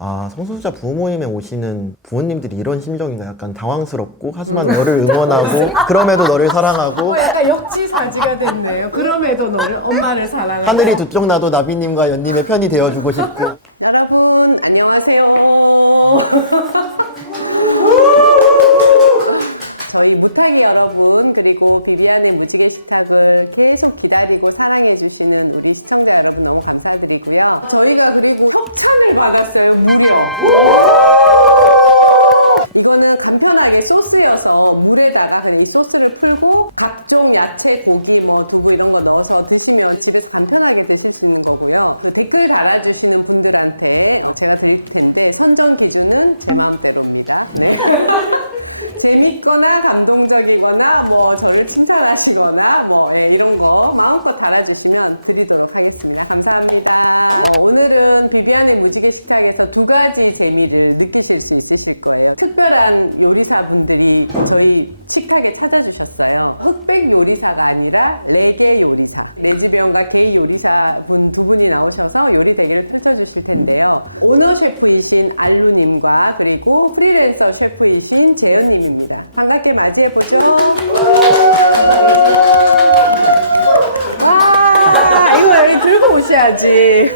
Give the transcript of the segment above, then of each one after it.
아, 성소수자 부모님에 오시는 부모님들이 이런 심정인가? 약간 당황스럽고 하지만 너를 응원하고 그럼에도 너를 사랑하고 약간 역지사지가 됐네요. 그럼에도 너를 엄마를 사랑하는 하늘이 두 쪽 나도 나비님과 연님의 편이 되어주고 싶고. 여러분 안녕하세요. 저희 부탁이 여러분 그리고 비비안의 뮤직의 부탁을 계속 기다리고 사랑해주시는 우리 시청자 여러분 너무 감사드리고요. 저희가 그리고 협찬을 받았어요. 무려. 이거는 간편하게 소스여서 물에다가 이 소스를 풀고 각종 야채, 고기, 두부 이런 거 넣어서 드시면 집에서 간편하게 드실 수 있는 거고요. 댓글 달아주시는 분들한테 제가 드릴 텐데 선정 기준은 중앙대입니다. 재밌거나 감동적이거나 저를 칭찬하시거나 이런 거 마음껏 달아주시면 드리도록 하겠습니다. 감사합니다. 오늘은 비비안의 무지개 식당에서 두 가지 재미를 느끼실 수 있으실 거예요. 특별한 요리사분들이 저희 식탁에 찾아주셨어요. 흑백 요리사가 아니라 레게 요리사. 레즈비언과 게이 요리사 두 분이 나오셔서 요리 대결을 펼쳐주실 텐데요. 오너 셰프이신 알루님과 그리고 프리랜서 셰프이신 재현님입니다. 반갑게 맞이해보죠. 와, 이거 여기 들고 오셔야지.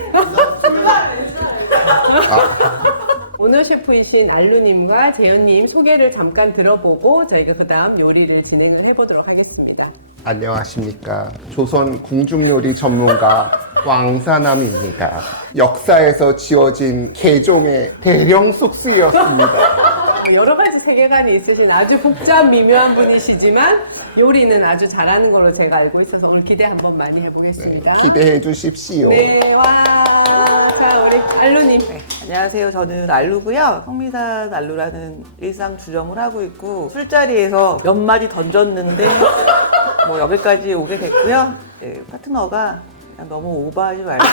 오너 셰프이신 알루님과 재현님 소개를 잠깐 들어보고 저희가 그 다음 요리를 진행을 해보도록 하겠습니다. 안녕하십니까. 조선 궁중요리 전문가 왕사남입니다. 역사에서 지어진 개종의 대령 숙수였습니다. 여러 가지 세계관이 있으신 아주 복잡 미묘한 분이시지만 요리는 아주 잘하는 걸로 제가 알고 있어서 오늘 기대 한번 많이 해보겠습니다. 기대해 주십시오. 네, 와. 자, 우리 알루님. 안녕하세요. 저는 알루고요. 성미산 알루라는 일상 주점을 하고 있고 술자리에서 몇 마디 던졌는데 여기까지 오게 됐고요. 파트너가 그냥 너무 오버하지 말고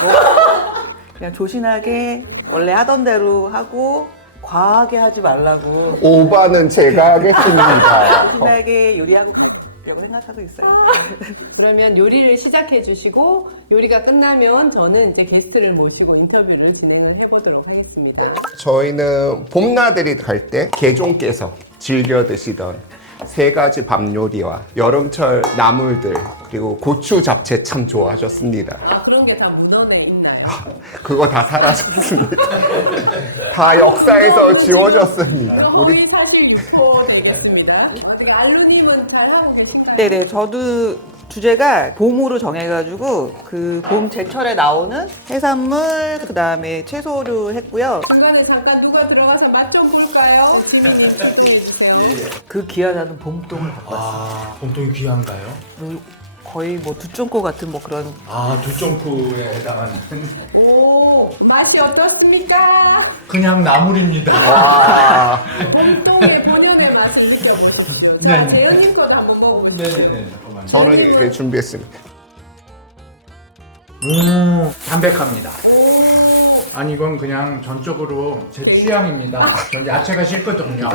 그냥 조신하게 원래 하던 대로 하고 과하게 하지 말라고 오바는 제가 하겠습니다. 조신하게 요리하고 가려고 생각하고 있어요. 그러면 요리를 시작해 주시고 요리가 끝나면 저는 이제 게스트를 모시고 인터뷰를 진행을 해보도록 하겠습니다. 저희는 봄나들이 갈 때 개종께서 즐겨 드시던 세 가지 밥 요리와 여름철 나물들 그리고 고추 잡채 참 좋아하셨습니다. 그런 게 다 묻어내린가요? 그거 다 사라졌습니다. 다 역사에서 지워졌습니다. 우리 86호 되겠습니다. 알루님은 잘하고 계신가요? 네네. 저도 주제가 봄으로 정해가지고 그 봄 제철에 나오는 해산물 그 다음에 채소를 했고요. 중간에 잠깐 누가 들어가서 맛 좀 볼까요? 그 귀하다는 봄동을 갖고 왔어요. 아, 봄동이 귀한가요? 거의 두쫑코 같은 그런. 아, 두점프에 해당하는 오, 맛이 어떻습니까? 그냥 나물입니다. 와, 봄동의 본연의 맛을 느껴보시죠. 네. 자, 재현님 거다 먹어보세요. 네네네, 잠깐만요. 저는 이렇게 준비했습니다. 담백합니다. 아니, 이건 그냥 전적으로 제 취향입니다. 전 야채가 싫거든요.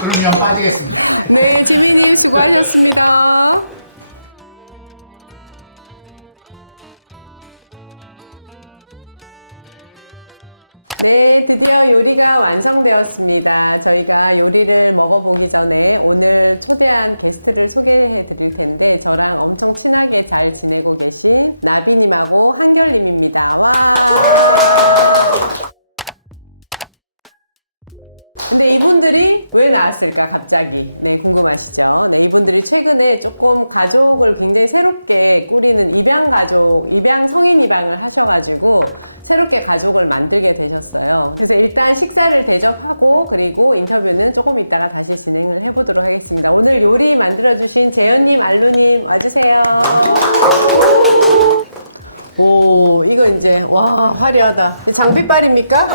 그러면 빠지겠습니다. 네, 피디님 수고하셨습니다. 네, 드디어 요리가 완성되었습니다. 저희가 요리를 먹어보기 전에 오늘 초대한 게스트를 소개해드릴 텐데 저랑 엄청 친하게 잘 지내고 계신 나빈이하고 한결님입니다. 와! 근데 이분들이 왜 나왔을까 갑자기 궁금하시죠? 네, 이분들이 최근에 조금 가족을 굉장히 새롭게 꾸리는 입양 성인 입양을 하셔가지고 새롭게 가족을 만들게 되셨어요. 그래서 일단 식사를 대접하고 그리고 인터뷰는 조금 이따가 다시 진행을 해보도록 하겠습니다. 오늘 요리 만들어주신 재현님, 알루님 와주세요. 오, 이거 이제 와 화려하다. 장비빨입니까?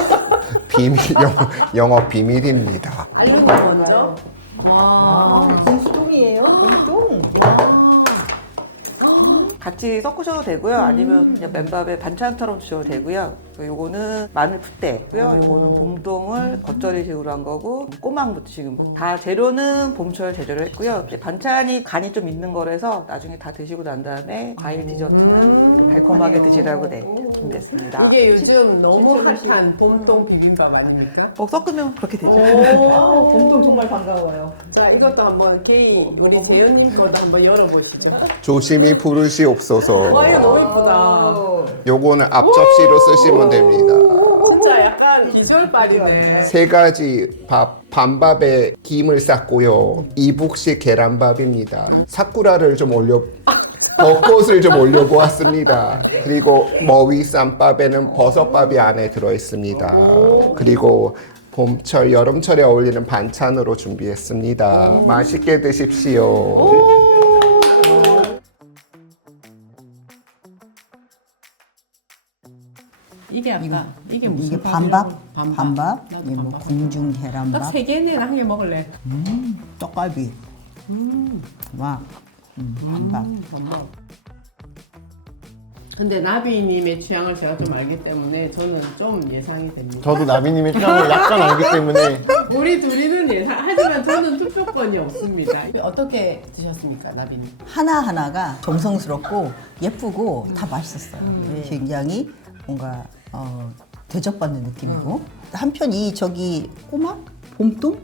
비밀, 영업 비밀입니다. 알루님 먼저. 와, 공수동이에요. 공동. 같이 섞으셔도 되고요. 아니면 그냥 맨밥에 반찬처럼 주셔도 되고요. 요거는 마늘 풋대고요. 요거는 봄동을 겉절이식으로 한 거고 꼬막 지금 다 재료는 봄철 재료를 했고요. 이제 반찬이 간이 좀 있는 거라서 나중에 다 드시고 난 다음에 과일 디저트는 달콤하게 드시라고 네. 준비했습니다. 이게 요즘 너무 핫한 봄동 비빔밥 아닙니까? 섞으면 그렇게 되죠. 오, 봄동 정말 반가워요. 자, 이것도 한번 게이 우리 재현님 거도 한번 열어보시죠. 조심히 부르시옵소서. 와, 이거 너무 예쁘다. 요거는 앞접시로 쓰시면 됩니다. 진짜 약간 비주얼빨이네. 세 가지 밥, 반밥에 김을 쌌고요. 이북식 계란밥입니다. 사쿠라를 좀 올려, 벚꽃을 좀 올려보았습니다. 그리고 머위 쌈밥에는 버섯밥이 안에 들어있습니다. 그리고 봄철, 여름철에 어울리는 반찬으로 준비했습니다. 맛있게 드십시오. 이게 아까 이게 무슨 이게 밥이라고? 반밥? 반밥. 반밥? 나도 이게 뭐 반밥. 궁중 딱 계란밥? 세 개는 한 개 먹을래. 떡갈비. 와. 반밥. 반밥. 근데 나비님의 취향을 제가 좀 알기 때문에 저는 좀 예상이 됩니다. 저도 나비님의 취향을 약간 알기 때문에 우리 둘이는 예상, 하지만 저는 투표권이 없습니다. 어떻게 드셨습니까, 나비님? 하나하나가 정성스럽고 예쁘고 다 맛있었어요. 굉장히 뭔가 대접받는 느낌이고 한편 이 저기 꼬막? 봄동?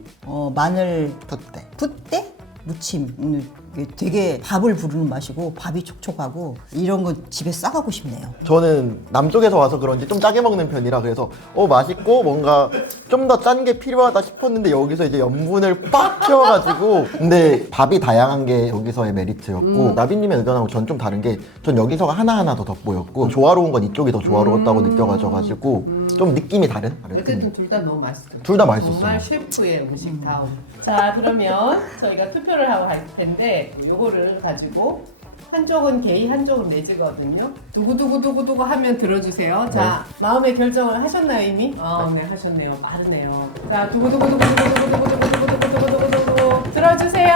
마늘 붓대. 붓대? 무침 이게 되게 밥을 부르는 맛이고 밥이 촉촉하고 이런 거 집에 싸가고 싶네요. 저는 남쪽에서 와서 그런지 좀 짜게 먹는 편이라 그래서 맛있고 뭔가 좀 더 짠 게 필요하다 싶었는데 여기서 이제 염분을 빡 키워가지고 근데 밥이 다양한 게 여기서의 메리트였고 나비님의 의견하고 전 좀 다른 게 전 여기서가 하나하나 더 돋보였고 조화로운 건 이쪽이 더 조화로웠다고 느껴가지고 좀 느낌이 다른? 어쨌든 둘 다 너무 맛있어요. 둘 다 맛있었어요. 정말 셰프의 음식 다움. 자, 그러면 저희가 투표를 하고 갈 텐데 요거를 가지고 한쪽은 게이, 한쪽은 레즈거든요. 두구두구두구두구 하면 들어주세요. 자, 마음의 결정을 하셨나요 이미? 네, 하셨네요. 빠르네요. 자, 두구두구두구두구두구두구두구두구두구두구두구 들어주세요.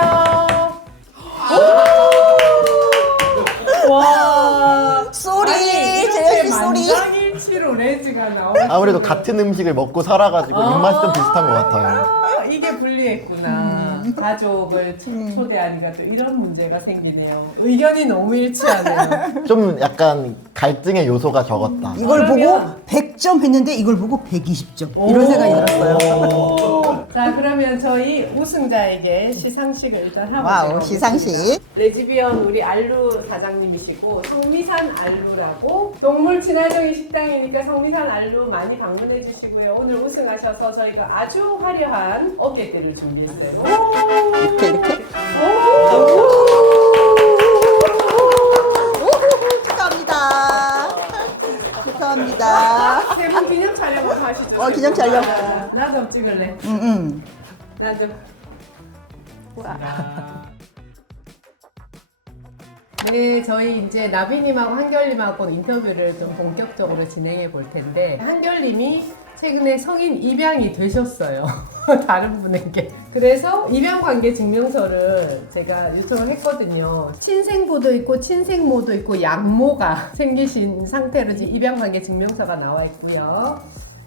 와, 쏘리! 아니, 재현 씨 이렇게 쏘리! 만장일치로 레즈가 나오고 아무래도 같은 음식을 먹고 살아가지고 입맛이 좀 비슷한 것 같아요. 이게 불리했구나. 가족을 초대하니까 또 이런 문제가 생기네요. 의견이 너무 일치하네요. 좀 약간 갈등의 요소가 적었다. 이걸 그러면- 보고 100점 했는데 이걸 보고 120점 이런 생각이 들었어요. 자, 그러면 저희 우승자에게 시상식을 일단 하고 와우, 시상식. 레즈비언 우리 알루 사장님이시고 성미산 알루라고 동물 친화적인 식당이니까 성미산 알루 많이 방문해 주시고요. 오늘 우승하셔서 저희가 아주 화려한 어깨띠를 준비했어요. 이렇게 축하합니다. 축하합니다. 세 분 기념 촬영을 하시죠. 기념 촬영. 나도 찍을래. 응. 나도. 네, 저희 이제 나비님하고 한결님하고 인터뷰를 좀 본격적으로 진행해 볼 텐데 한결님이 최근에 성인 입양이 되셨어요. 다른 분에게. 그래서 입양관계 증명서를 제가 요청을 했거든요. 친생부도 있고 친생모도 있고 양모가 생기신 상태로 지금 입양관계 증명서가 나와 있고요.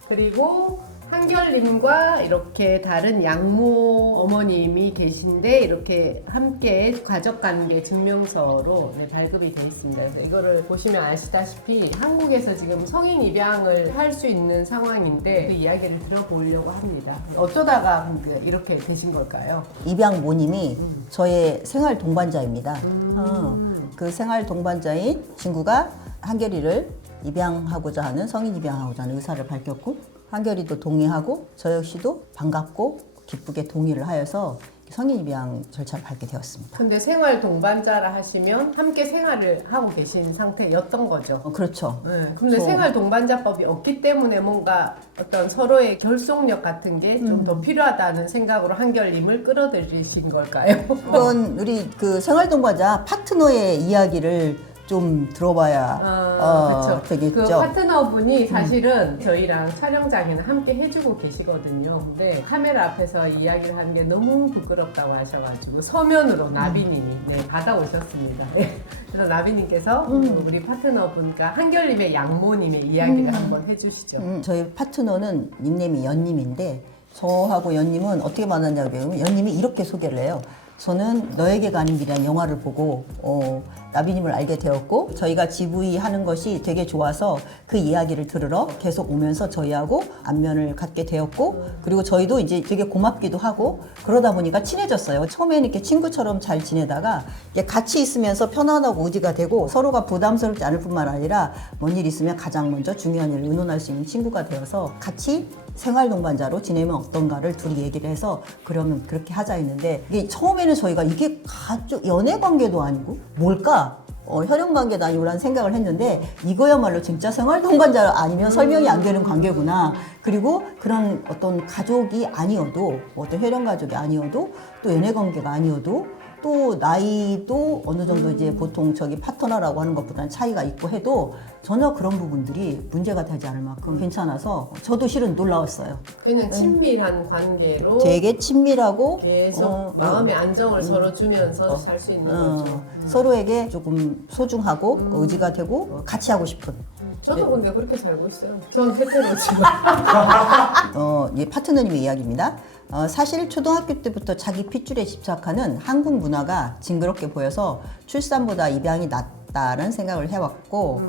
그리고 한결님과 이렇게 다른 양모 어머님이 계신데 이렇게 함께 가족관계 증명서로 발급이 돼 있습니다. 그래서 이거를 보시면 아시다시피 한국에서 지금 성인 입양을 할 수 있는 상황인데 그 이야기를 들어보려고 합니다. 어쩌다가 이렇게 되신 걸까요? 입양모님이 저의 생활 동반자입니다. 그 생활 동반자인 친구가 한결이를 입양하고자 하는 성인 입양하고자 하는 의사를 밝혔고 한결이도 동의하고 저 역시도 반갑고 기쁘게 동의를 하여서 성인 입양 절차를 밟게 되었습니다. 근데 생활 동반자라 하시면 함께 생활을 하고 계신 상태였던 거죠. 그렇죠. 네, 근데 생활 동반자법이 없기 때문에 뭔가 어떤 서로의 결속력 같은 게 좀 더 필요하다는 생각으로 한결님을 끌어들이신 걸까요? 이건 우리 그 생활 동반자 파트너의 이야기를 좀 들어봐야 그쵸. 되겠죠. 그 파트너분이 사실은 저희랑 촬영장에는 함께 해주고 계시거든요. 근데 카메라 앞에서 이야기를 하는 게 너무 부끄럽다고 하셔가지고 서면으로 나비님이 받아오셨습니다. 그래서 나비님께서 우리 파트너분과 한결님의 양모님의 이야기를 한번 해주시죠. 저희 파트너는 닉네임이 연님인데 저하고 연님은 어떻게 만났냐고 하면 연님이 이렇게 소개를 해요. 저는 너에게가 아닌 길이라는 영화를 보고 나비님을 알게 되었고 저희가 GV 하는 것이 되게 좋아서 그 이야기를 들으러 계속 오면서 저희하고 안면을 갖게 되었고 그리고 저희도 이제 되게 고맙기도 하고 그러다 보니까 친해졌어요. 처음에는 이렇게 친구처럼 잘 지내다가 이게 같이 있으면서 편안하고 의지가 되고 서로가 부담스럽지 않을 뿐만 아니라 뭔 일 있으면 가장 먼저 중요한 일을 의논할 수 있는 친구가 되어서 같이 생활 동반자로 지내면 어떤가를 둘이 얘기를 해서 그러면 그렇게 하자 했는데 이게 처음에는 저희가 이게 가족 연애 관계도 아니고 뭘까? 혈연 관계도 아니고라는 생각을 했는데 이거야말로 진짜 생활 동반자 아니면 설명이 안 되는 관계구나. 그리고 그런 어떤 가족이 아니어도 어떤 혈연 가족이 아니어도 또 연애 관계가 아니어도 또 나이도 어느 정도 이제 보통 저기 파트너라고 하는 것보다는 차이가 있고 해도 전혀 그런 부분들이 문제가 되지 않을 만큼 괜찮아서 저도 실은 놀라웠어요. 그냥 친밀한 관계로 되게 친밀하고 계속 마음의 안정을 서로 주면서 살 수 있는 거죠. 서로에게 조금 소중하고 의지가 되고 같이 하고 싶은 저도 근데 그렇게 살고 있어요. 전 헤테로지만. 이 파트너님의 이야기입니다. 사실 초등학교 때부터 자기 핏줄에 집착하는 한국 문화가 징그럽게 보여서 출산보다 입양이 낫다는 생각을 해왔고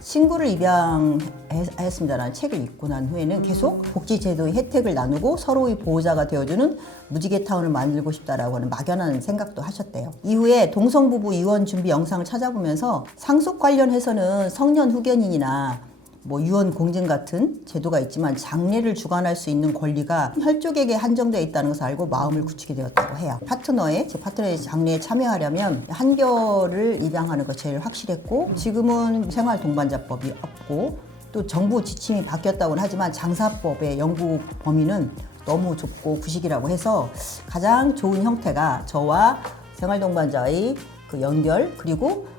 친구를 입양했습니다라는 책을 읽고 난 후에는 계속 복지제도의 혜택을 나누고 서로의 보호자가 되어주는 무지개 타운을 만들고 싶다라고 하는 막연한 생각도 하셨대요. 이후에 동성부부 이혼 준비 영상을 찾아보면서 상속 관련해서는 성년 후견인이나 뭐 유언 공증 같은 제도가 있지만 장례를 주관할 수 있는 권리가 혈족에게 한정되어 있다는 것을 알고 마음을 굳히게 되었다고 해요. 제 파트너의 장례에 참여하려면 한결을 입양하는 거 제일 확실했고 지금은 생활 동반자법이 없고 또 정부 지침이 바뀌었다고는 하지만 장사법의 연구 범위는 너무 좁고 구식이라고 해서 가장 좋은 형태가 저와 생활 동반자의 그 연결 그리고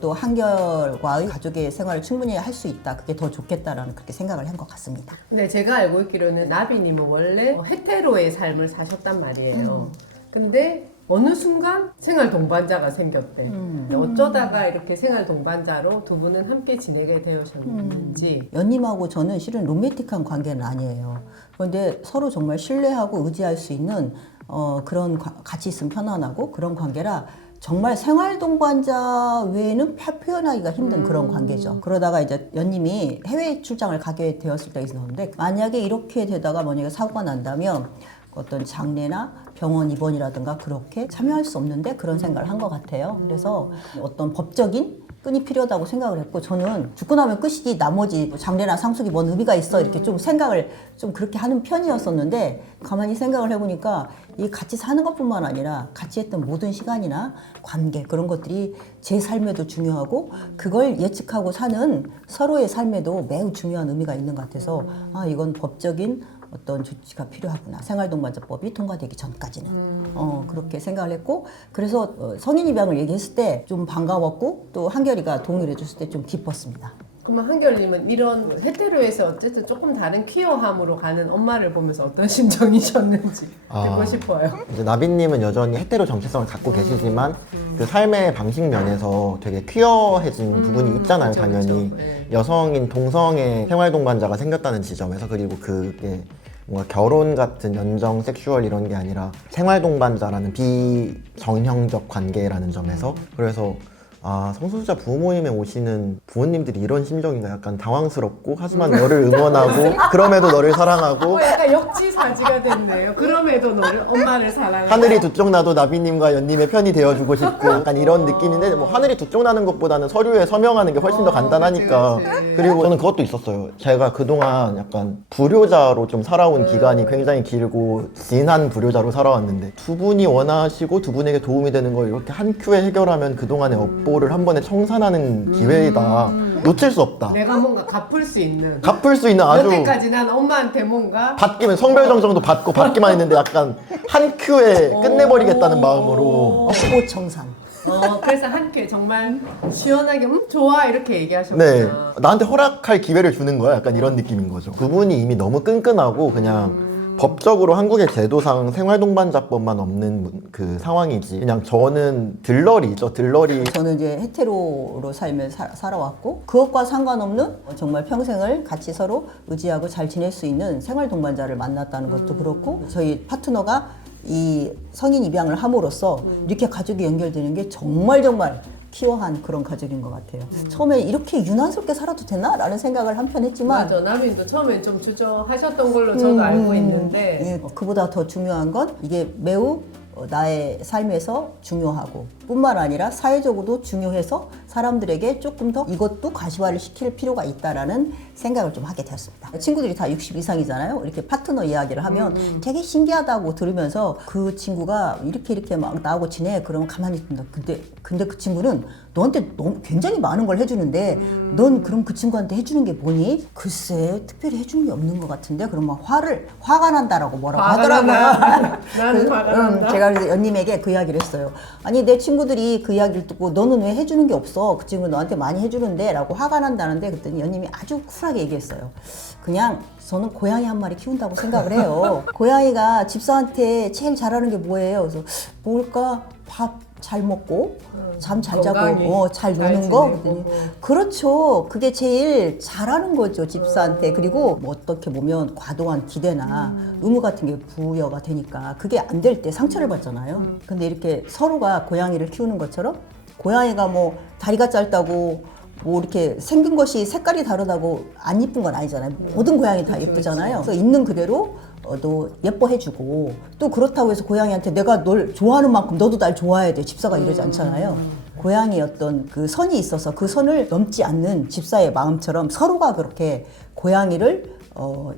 또 한결과의 가족의 생활을 충분히 할 수 있다. 그게 더 좋겠다라는 그렇게 생각을 한 것 같습니다. 근데 제가 알고 있기로는 나비님은 원래 헤테로의 삶을 사셨단 말이에요. 근데 어느 순간 생활 동반자가 생겼대. 어쩌다가 이렇게 생활 동반자로 두 분은 함께 지내게 되셨는지. 연님하고 저는 실은 로맨틱한 관계는 아니에요. 그런데 서로 정말 신뢰하고 의지할 수 있는 그런 같이 있으면 편안하고 그런 관계라 정말 생활 동반자 외에는 표현하기가 힘든 그런 관계죠. 그러다가 이제 연님이 해외 출장을 가게 되었을 때가 있었는데 만약에 이렇게 되다가 만약에 사고가 난다면 어떤 장례나 병원 입원이라든가 그렇게 참여할 수 없는데 그런 생각을 한 것 같아요. 그래서 어떤 법적인 끈이 필요하다고 생각을 했고 저는 죽고 나면 끝이지 나머지 장례나 상속이 뭔 의미가 있어 이렇게 좀 생각을 좀 그렇게 하는 편이었었는데 가만히 생각을 해보니까 이 같이 사는 것뿐만 아니라 같이 했던 모든 시간이나 관계 그런 것들이 제 삶에도 중요하고 그걸 예측하고 사는 서로의 삶에도 매우 중요한 의미가 있는 것 같아서 아 이건 법적인 어떤 조치가 필요하구나. 생활동반자법이 통과되기 전까지는 그렇게 생각을 했고 그래서 성인 입양을 얘기했을 때 좀 반가웠고 또 한결이가 동의를 해줬을 때 좀 기뻤습니다. 그러면 한결님은 이런 헤테로에서 어쨌든 조금 다른 퀴어함으로 가는 엄마를 보면서 어떤 심정이셨는지 듣고 싶어요. 이제 나비님은 여전히 헤테로 정체성을 갖고 계시지만 그 삶의 방식 면에서 되게 퀴어해진 부분이 있잖아요. 그쵸, 당연히 그쵸. 네. 여성인 동성의 생활 동반자가 생겼다는 지점에서 그리고 그게 뭔가 결혼 같은 연정 섹슈얼 이런 게 아니라 생활 동반자라는 비정형적 관계라는 점에서 그래서 아 성소수자 부모님에 오시는 부모님들이 이런 심정인가 약간 당황스럽고 하지만 너를 응원하고 그럼에도 너를 사랑하고 약간 역지사지가 됐네요. 그럼에도 너를 엄마를 사랑하는 하늘이 두 쪽 나도 나비님과 연님의 편이 되어주고 싶고 약간 이런 느낌인데 뭐 하늘이 두 쪽 나는 것보다는 서류에 서명하는 게 훨씬 더 간단하니까 그치. 그리고 저는 그것도 있었어요. 제가 그동안 약간 불효자로 좀 살아온 기간이 굉장히 길고 진한 불효자로 살아왔는데 두 분이 원하시고 두 분에게 도움이 되는 걸 이렇게 한 큐에 해결하면 그동안의 업보를 한 번에 청산하는 기회이다. 놓칠 수 없다. 내가 뭔가 갚을 수 있는 갚을 수 있는 아주 여태까지 난 엄마한테 뭔가 받기면 성별정정도 받고 받기만 했는데 약간 한 큐에 끝내버리겠다는 마음으로 업보 청산. 그래서 한께 정말 시원하게 좋아 이렇게 얘기하셨구나. 네 나한테 허락할 기회를 주는 거야 약간 이런 느낌인 거죠. 그분이 이미 너무 끈끈하고 그냥 법적으로 한국의 제도상 생활동반자법만 없는 그 상황이지 그냥 저는 들러리죠. 들러리 저는 이제 헤테로로 삶을 살아왔고 그것과 상관없는 정말 평생을 같이 서로 의지하고 잘 지낼 수 있는 생활 동반자를 만났다는 것도 그렇고 저희 파트너가 이 성인 입양을 함으로써 이렇게 가족이 연결되는 게 정말 키워한 그런 가족인 것 같아요. 처음에 이렇게 유난스럽게 살아도 되나? 라는 생각을 한편 했지만 맞아. 남인도 처음엔 좀 주저하셨던 걸로 저도 알고 있는데 예, 그보다 더 중요한 건 이게 매우 나의 삶에서 중요하고 뿐만 아니라 사회적으로도 중요해서 사람들에게 조금 더 이것도 가시화를 시킬 필요가 있다라는 생각을 좀 하게 되었습니다. 친구들이 다 60 이상이잖아요. 이렇게 파트너 이야기를 하면 되게 신기하다고 들으면서 그 친구가 이렇게 막 나하고 지내. 그러면 가만히 있습니다. 근데 그 친구는 너한테 너무 굉장히 많은 걸 해주는데 넌 그럼 그 친구한테 해주는 게 뭐니? 글쎄 특별히 해주는 게 없는 것 같은데 그러면 화가 난다라고 뭐라고 하더라고요. 나는 화가 난다. 제가 그래서 연님에게 그 이야기를 했어요. 아니 내 친구들이 그 이야기를 듣고 너는 왜 해주는 게 없어? 그 친구 너한테 많이 해주는데 라고 화가 난다는데 그랬더니 연님이 아주 쿨하게 얘기했어요. 그냥 저는 고양이 한 마리 키운다고 생각을 해요. 고양이가 집사한테 제일 잘하는 게 뭐예요? 그래서 뭘까? 밥 잘 먹고 잠 잘 자고 잘 노는 거. 그랬더니 그렇죠. 그게 제일 잘하는 거죠 집사한테. 그리고 뭐 어떻게 보면 과도한 기대나 의무 같은 게 부여가 되니까 그게 안 될 때 상처를 받잖아요. 근데 이렇게 서로가 고양이를 키우는 것처럼 고양이가 뭐 다리가 짧다고 뭐 이렇게 생긴 것이 색깔이 다르다고 안 이쁜 건 아니잖아요. 모든 고양이 다 예쁘잖아요. 그래서 있는 그대로 너 예뻐해주고 또 그렇다고 해서 고양이한테 내가 널 좋아하는 만큼 너도 날 좋아해야 돼. 집사가 이러지 않잖아요. 고양이 어떤 그 선이 있어서 그 선을 넘지 않는 집사의 마음처럼 서로가 그렇게 고양이를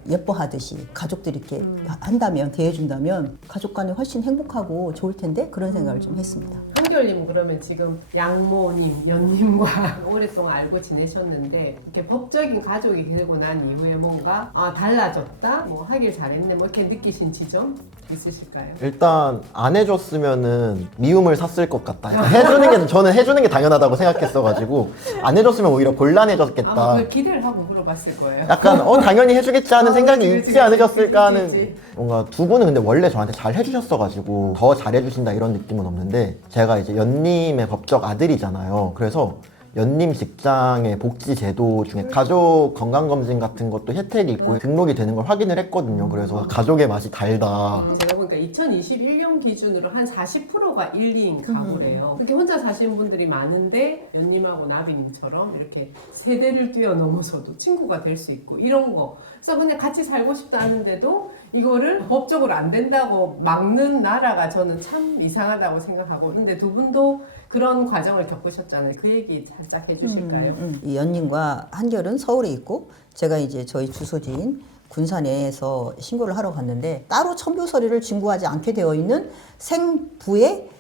예뻐하듯이 가족들이 이렇게 한다면 대해준다면 가족 간에 훨씬 행복하고 좋을 텐데 그런 생각을 좀 했습니다. 한결님 그러면 지금 양모님, 연님과 오랫동안 알고 지내셨는데 이렇게 법적인 가족이 되고 난 이후에 뭔가 달라졌다, 뭐 하길 잘했네, 뭐 이렇게 느끼신 지점 있으실까요? 일단 안 해줬으면은 미움을 샀을 것 같다. 해주는 게 저는 해주는 게 당연하다고 생각했어가지고 안 해줬으면 오히려 곤란해졌겠다. 아마 그걸 기대를 하고 물어봤을 거예요. 약간 당연히 해주겠지 하는 생각이 그렇지, 있지 않으셨을까 하는. 그렇지. 뭔가 두 분은 근데 원래 저한테 잘 해주셨어가지고 더 잘해주신다 이런 느낌은 없는데 제가 이제 연님의 법적 아들이잖아요. 그래서 연님 직장의 복지 제도 중에 가족 건강검진 같은 것도 혜택이 있고 등록이 되는 걸 확인을 했거든요. 그래서 가족의 맛이 달다. 제가 보니까 2021년 기준으로 한 40%가 1, 2인 가구래요. 그렇게 혼자 사시는 분들이 많은데 연님하고 나비님처럼 이렇게 세대를 뛰어넘어서도 친구가 될 수 있고 이런 거. 그래서 그냥 같이 살고 싶다 하는데도 이거를 법적으로 안 된다고 막는 나라가 저는 참 이상하다고 생각하고. 근데 두 분도 그런 과정을 겪으셨잖아요. 그 얘기 살짝 해주실까요? 이 연님과 한결은 서울에 있고 제가 이제 저희 주소지인 군산에서 신고를 하러 갔는데 따로 첨부 서류를 진구하지 않게 되어 있는 생부의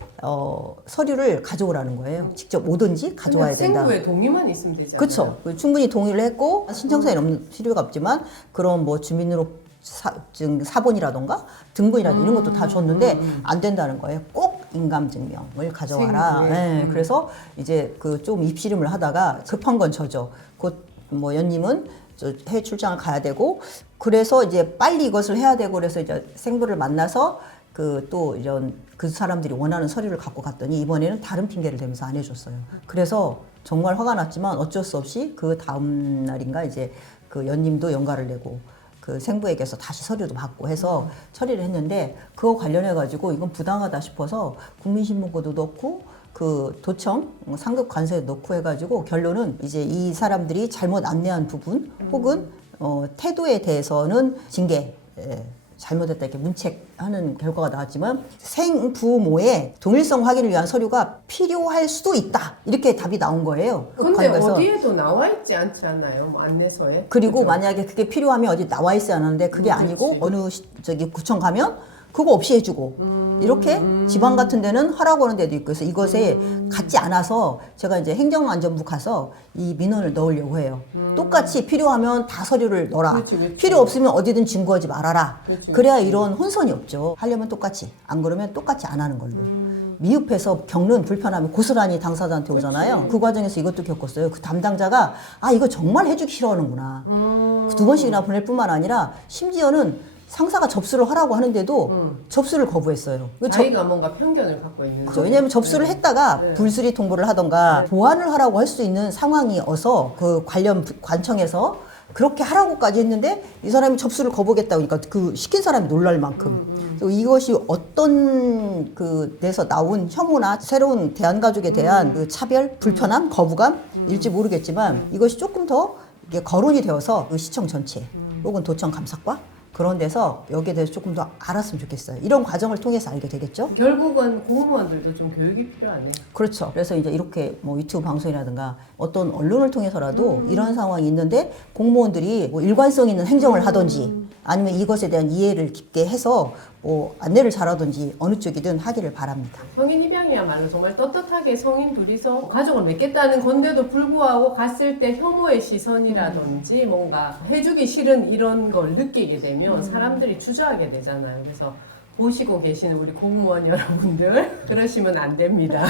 서류를 가져오라는 거예요. 직접 오든지 가져와야 된다. 생부의 동의만 있으면 되잖아요. 그렇죠. 충분히 동의를 했고 신청서에 없는 필요가 없지만 그런 뭐 주민등록 사본이라던가 등본이라든가 이런 것도 다 줬는데 안 된다는 거예요. 꼭 인감증명을 가져와라. 생부에. 네, 그래서 이제 그 좀 입씨름을 하다가 급한 건 저죠. 곧 뭐 연님은 해외 출장을 가야 되고 그래서 이제 빨리 이것을 해야 되고 그래서 이제 생부를 만나서 그 또 이런 그 사람들이 원하는 서류를 갖고 갔더니 이번에는 다른 핑계를 대면서 안 해줬어요. 그래서 정말 화가 났지만 어쩔 수 없이 그 다음 날인가 이제 그 연님도 연가를 내고 그 생부에게서 다시 서류도 받고 해서 처리를 했는데 그거 관련해 가지고 이건 부당하다 싶어서 국민신문고도 넣고 그 도청 상급 관세에 넣고 해가지고 결론은 이제 이 사람들이 잘못 안내한 부분 혹은 태도에 대해서는 징계 잘못했다 이렇게 문책하는 결과가 나왔지만 생부모의 동일성 확인을 위한 서류가 필요할 수도 있다 이렇게 답이 나온 거예요. 근데 그래서 어디에도 나와 있지 않지 않아요? 뭐 안내서에. 그리고 그죠? 만약에 그게 필요하면 어디 나와 있어야 하는데 그게 아니고 그렇지. 어느 구청 가면 그거 없이 해주고 이렇게 지방 같은 데는 하라고 하는 데도 있고 그래서 이것에 같지 않아서 제가 이제 행정안전부 가서 이 민원을 넣으려고 해요. 똑같이 필요하면 다 서류를 넣어라. 그렇지. 필요 없으면 어디든 진구하지 말아라. 그렇지. 그래야 이런 혼선이 없죠. 하려면 똑같이 안 그러면 똑같이 안 하는 걸로. 미흡해서 겪는 불편함이 고스란히 당사자한테 오잖아요. 그 과정에서 이것도 겪었어요. 그 담당자가 이거 정말 해주기 싫어하는구나. 그 2번씩이나 보낼 뿐만 아니라 심지어는 상사가 접수를 하라고 하는데도 접수를 거부했어요. 자기가 뭔가 편견을 갖고 있는 그렇죠. 왜냐하면 접수를 했다가 불수리 통보를 하던가 보완을 하라고 할 수 있는 상황이어서 그 관련 관청에서 그렇게 하라고까지 했는데 이 사람이 접수를 거부하겠다고 하니까 그 시킨 사람이 놀랄 만큼 그래서 이것이 어떤 그 데서 나온 혐오나 새로운 대한가족에 대한 그 차별, 불편함, 거부감일지 모르겠지만 이것이 조금 더 이게 거론이 되어서 그 시청 전체 혹은 도청 감사과 그런 데서 여기에 대해서 조금 더 알았으면 좋겠어요. 이런 과정을 통해서 알게 되겠죠. 결국은 공무원들도 좀 교육이 필요하네. 그렇죠. 그래서 이제 이렇게 뭐 유튜브 방송이라든가 어떤 언론을 통해서라도 이런 상황이 있는데 공무원들이 뭐 일관성 있는 행정을 하든지 아니면 이것에 대한 이해를 깊게 해서 뭐 안내를 잘하든지 어느 쪽이든 하기를 바랍니다. 성인 입양이야말로 정말 떳떳하게 성인 둘이서 가족을 맺겠다는 건데도 불구하고 갔을 때 혐오의 시선이라든지 뭔가 해주기 싫은 이런 걸 느끼게 되면 사람들이 주저하게 되잖아요. 그래서 보시고 계시는 우리 공무원 여러분들 그러시면 안 됩니다.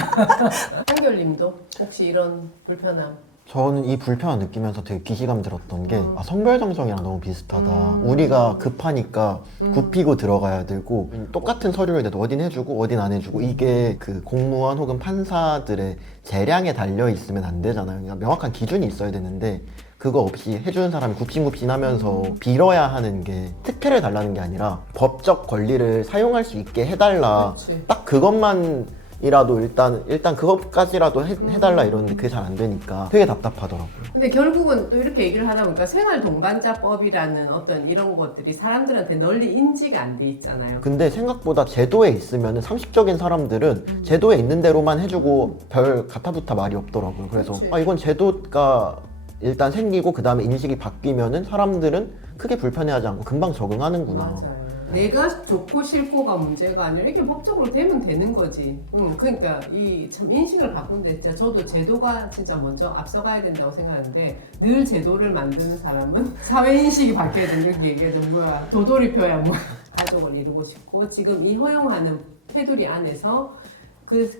한결님도 혹시 이런 불편함? 저는 이 불편함 느끼면서 되게 기시감 들었던 게 성별정성이랑 너무 비슷하다. 우리가 급하니까 굽히고 들어가야 되고 똑같은 서류를 내도 어딘 해주고 어딘 안 해주고 이게 그 공무원 혹은 판사들의 재량에 달려 있으면 안 되잖아요. 그러니까 명확한 기준이 있어야 되는데 그거 없이 해주는 사람이 굽신굽신하면서 빌어야 하는 게 특혜를 달라는 게 아니라 법적 권리를 사용할 수 있게 해달라. 그렇지. 딱 그것만 이라도 일단 그것까지라도 해달라 이러는데 그게 잘 안 되니까 되게 답답하더라고요. 근데 결국은 또 이렇게 얘기를 하다 보니까 생활동반자법이라는 어떤 이런 것들이 사람들한테 널리 인지가 안 돼 있잖아요. 근데 생각보다 제도에 있으면 상식적인 사람들은 제도에 있는 대로만 해주고 별 가타부타 말이 없더라고요. 그래서 그치. 이건 제도가 일단 생기고 그 다음에 인식이 바뀌면은 사람들은 크게 불편해하지 않고 금방 적응하는구나. 맞아요. 내가 좋고 싫고가 문제가 아니라 이게 법적으로 되면 되는 거지. 그러니까 이 참 인식을 바꾼데 진짜 저도 제도가 진짜 먼저 앞서가야 된다고 생각하는데 늘 제도를 만드는 사람은 사회 인식이 바뀌어야 된다고 얘기해도 뭐야 도돌이표야 뭐. 가족을 이루고 싶고 지금 이 허용하는 테두리 안에서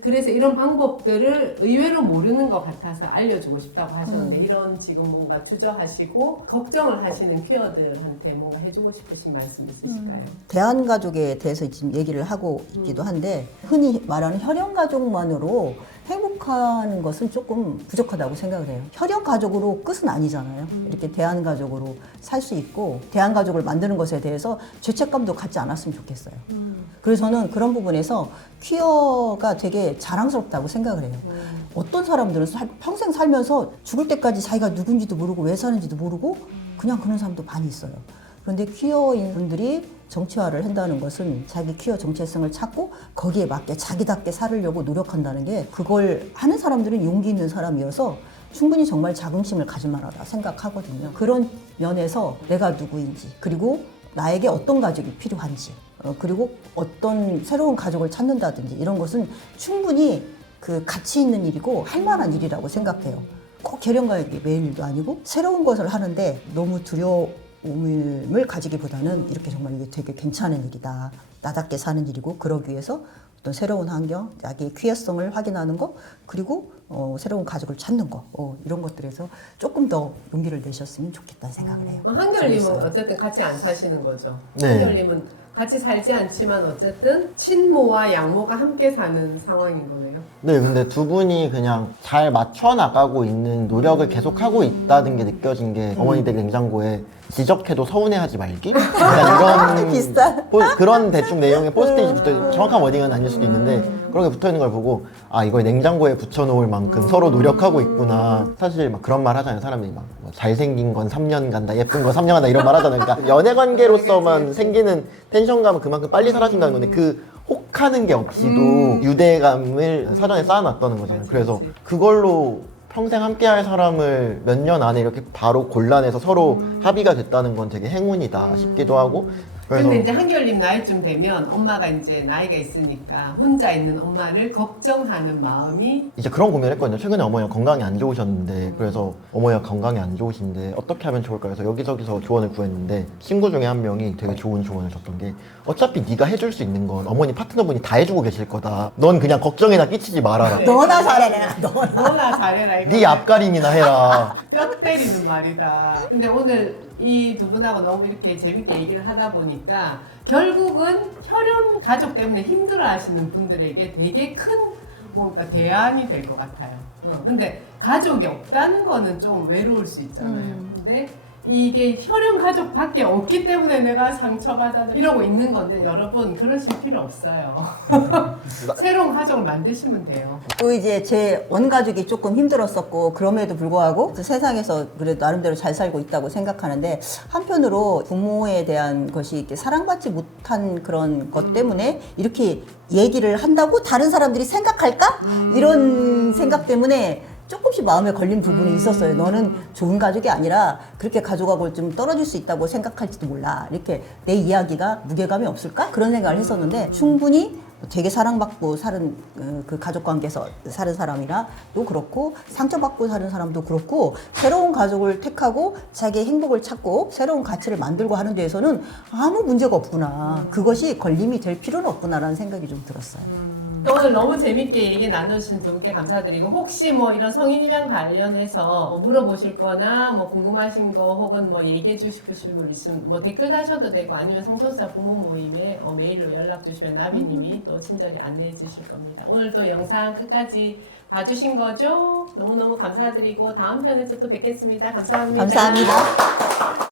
그래서 이런 방법들을 의외로 모르는 것 같아서 알려주고 싶다고 하셨는데 이런 지금 뭔가 주저하시고 걱정을 하시는 퀴어들한테 뭔가 해주고 싶으신 말씀 있으실까요? 대한가족에 대해서 지금 얘기를 하고 있기도 한데 흔히 말하는 혈연가족만으로 행복한 것은 조금 부족하다고 생각을 해요. 혈연가족으로 끝은 아니잖아요. 이렇게 대한가족으로 살 수 있고 대한가족을 만드는 것에 대해서 죄책감도 갖지 않았으면 좋겠어요. 그래서 저는 그런 부분에서 퀴어가 되게 자랑스럽다고 생각을 해요. 어떤 사람들은 평생 살면서 죽을 때까지 자기가 누군지도 모르고 왜 사는지도 모르고 그냥 그런 사람도 많이 있어요. 그런데 퀴어인 분들이 정치화를 한다는 것은 자기 퀴어 정체성을 찾고 거기에 맞게 자기답게 살으려고 노력한다는 게 그걸 하는 사람들은 용기 있는 사람이어서 충분히 정말 자긍심을 가질 만하다 생각하거든요. 그런 면에서 내가 누구인지 그리고 나에게 어떤 가족이 필요한지 그리고 어떤 새로운 가족을 찾는다든지 이런 것은 충분히 그 가치 있는 일이고 할 만한 일이라고 생각해요. 꼭 계량가족이 매일 일도 아니고 새로운 것을 하는데 너무 두려움을 가지기보다는 이렇게 정말 이게 되게 괜찮은 일이다. 나답게 사는 일이고 그러기 위해서 어떤 새로운 환경, 자기의 퀴어성을 확인하는 거 그리고 새로운 가족을 찾는 거 이런 것들에서 조금 더 용기를 내셨으면 좋겠다는 생각을 해요. 한결님은 어쨌든 같이 안 사시는 거죠? 네. 한결님은 같이 살지 않지만 어쨌든 친모와 양모가 함께 사는 상황인 거네요. 네, 근데 두 분이 그냥 잘 맞춰 나가고 있는 노력을 계속 하고 있다는 게 느껴진 게 어머니 댁 냉장고에 지적해도 서운해하지 말기? 약간 이런 비슷한. 그런 대충 내용의 포스트잇이 붙어 정확한 워딩은 아닐 수도 있는데 그런 게 붙어 있는 걸 보고 아 이걸 냉장고에 붙여놓을 만큼 서로 노력하고 있구나. 사실 막 그런 말 하잖아요. 사람들이 막뭐 잘생긴 건 3년 간다, 예쁜 건 3년 간다 이런 말 하잖아요. 그러니까 연애 관계로서만 생기는 텐션감은 그만큼 빨리 사라진다는 건데 그 혹하는 게 없이도 유대감을 사전에 쌓아놨다는 거잖아요. 그래서 그걸로 평생 함께할 사람을 몇 년 안에 이렇게 바로 골라내서 서로 합의가 됐다는 건 되게 행운이다 싶기도 하고. 그래서 근데 이제 한결님 나이쯤 되면 엄마가 이제 나이가 있으니까 혼자 있는 엄마를 걱정하는 마음이 이제 그런 고민을 했거든요. 최근에 어머니가 건강이 안 좋으셨는데 그래서 어머니가 건강이 안 좋으신데 어떻게 하면 좋을까 해서 여기저기서 조언을 구했는데 친구 중에 한 명이 되게 좋은 조언을 줬던 게 어차피 네가 해줄 수 있는 건 어머니 파트너분이 다 해주고 계실 거다. 넌 그냥 걱정이나 끼치지 말아라. 너나 잘해라. 너나 잘해라 이거 네 앞가림이나 해라. 뼈 때리는 말이다. 근데 오늘 이 두 분하고 너무 이렇게 재밌게 얘기를 하다 보니까 결국은 혈연 가족 때문에 힘들어 하시는 분들에게 되게 큰 뭔가 대안이 될 것 같아요. 근데 가족이 없다는 거는 좀 외로울 수 있잖아요. 근데 이게 혈연 가족밖에 없기 때문에 내가 상처받아 이러고 있는 건데 여러분 그러실 필요 없어요. 새로운 가족을 만드시면 돼요. 또 이제 제 원가족이 조금 힘들었었고 그럼에도 불구하고 세상에서 그래도 나름대로 잘 살고 있다고 생각하는데 한편으로 부모에 대한 것이 이렇게 사랑받지 못한 그런 것 때문에 이렇게 얘기를 한다고 다른 사람들이 생각할까? 이런 생각 때문에 조금씩 마음에 걸린 부분이 있었어요. 너는 좋은 가족이 아니라 그렇게 가족하고 좀 떨어질 수 있다고 생각할지도 몰라. 이렇게 내 이야기가 무게감이 없을까? 그런 생각을 했었는데 충분히 되게 사랑받고 사는 그 가족 관계에서 사는 사람이라도 그렇고 상처받고 사는 사람도 그렇고 새로운 가족을 택하고 자기의 행복을 찾고 새로운 가치를 만들고 하는 데에서는 아무 문제가 없구나. 그것이 걸림이 될 필요는 없구나라는 생각이 좀 들었어요. 오늘 너무 재밌게 얘기 나눠주신 두 분께 감사드리고 혹시 뭐 이런 성인 입양 관련해서 뭐 물어보실 거나 뭐 궁금하신 거 혹은 뭐 얘기해 주시고 싶으신 분 있으면 뭐 댓글 다셔도 되고 아니면 성소수자 부모 모임에 메일로 연락 주시면 나비님이 또 친절히 안내해 주실 겁니다. 오늘도 영상 끝까지 봐주신 거죠? 너무너무 감사드리고 다음 편에서 또 뵙겠습니다. 감사합니다. 감사합니다.